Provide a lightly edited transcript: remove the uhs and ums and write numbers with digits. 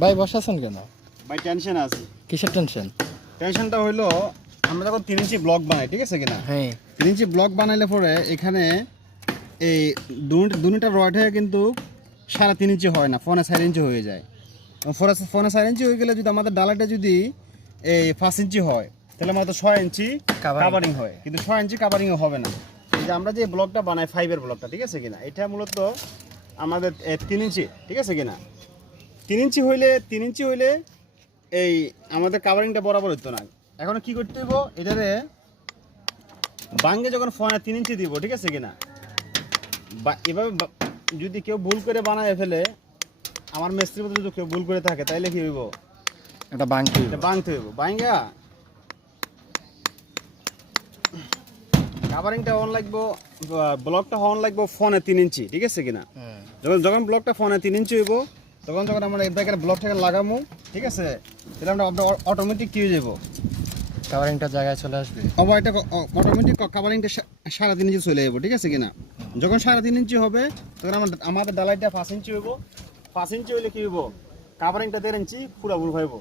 ভাই বসাছেন কেন? ভাই টেনশন আছে। কিসের টেনশন? টেনশনটা হইলো আমরা যখন 3 ইঞ্চি ব্লক বানাই, ঠিক আছে কিনা? হ্যাঁ 3 ইঞ্চি ব্লক বানাইলে পরে এখানে এই দুটা রড হয়ে কিন্তু 3.5 ইঞ্চি হয় না, 4.5 ইঞ্চি হয়ে যায়। 4.5 ইঞ্চি হয়ে গেলে যদি আমাদের ডালাটা যদি এই 5 ইঞ্চি হয় তাহলে আমাদের 6 ইঞ্চি কাভারিং হয়, কিন্তু 6 ইঞ্চি কাভারিংও হবে না। এই যে আমরা যে ব্লকটা বানাই 5-এর ব্লকটা, ঠিক আছে কিনা, এটা মূলত আমাদের 3 ইঞ্চি, ঠিক আছে কিনা। 3 ইঞ্চি হইলে এই আমাদের কাভারিংটা বরাবর হতো না। এখন কি করতে হইব, এটারে বাঙ্গে যখন ফোনে 3 ইঞ্চি দিব, ঠিক আছে কিনা, এভাবে যদি কেউ ভুল করে বানায় ফেলে, আমার মিস্ত্রির মধ্যে যদি কেউ ভুল করে থাকে তাইলে কি হইব, এটা বাংতে হইব। বাঙ্গা কাভারিংটা অন লাগবো, ব্লকটা অন লাগবো ফোনে 3 ইঞ্চি, ঠিক আছে কিনা। যখন ব্লকটা ফোনে 3 ইঞ্চি হইব তখন আমরা এই ব্যাগের ব্লকটাকে লাগামু, ঠিক আছে, তাহলে আমরা অটোমেটিক কি হয়ে যাব, কাভারিংটা জায়গায় চলে আসবে। আবার এটা অটোমেটিক কাভারিংটা 3.5 ইঞ্চি চলে যাবো, ঠিক আছে কিনা। যখন 3.5 ইঞ্চি হবে তখন আমাদের ডালাইটা 5 ইঞ্চি হইব। 5 ইঞ্চি হইলে কি হইব, কাভারিংটা 1.5 ইঞ্চি পুরা ভুল হইব।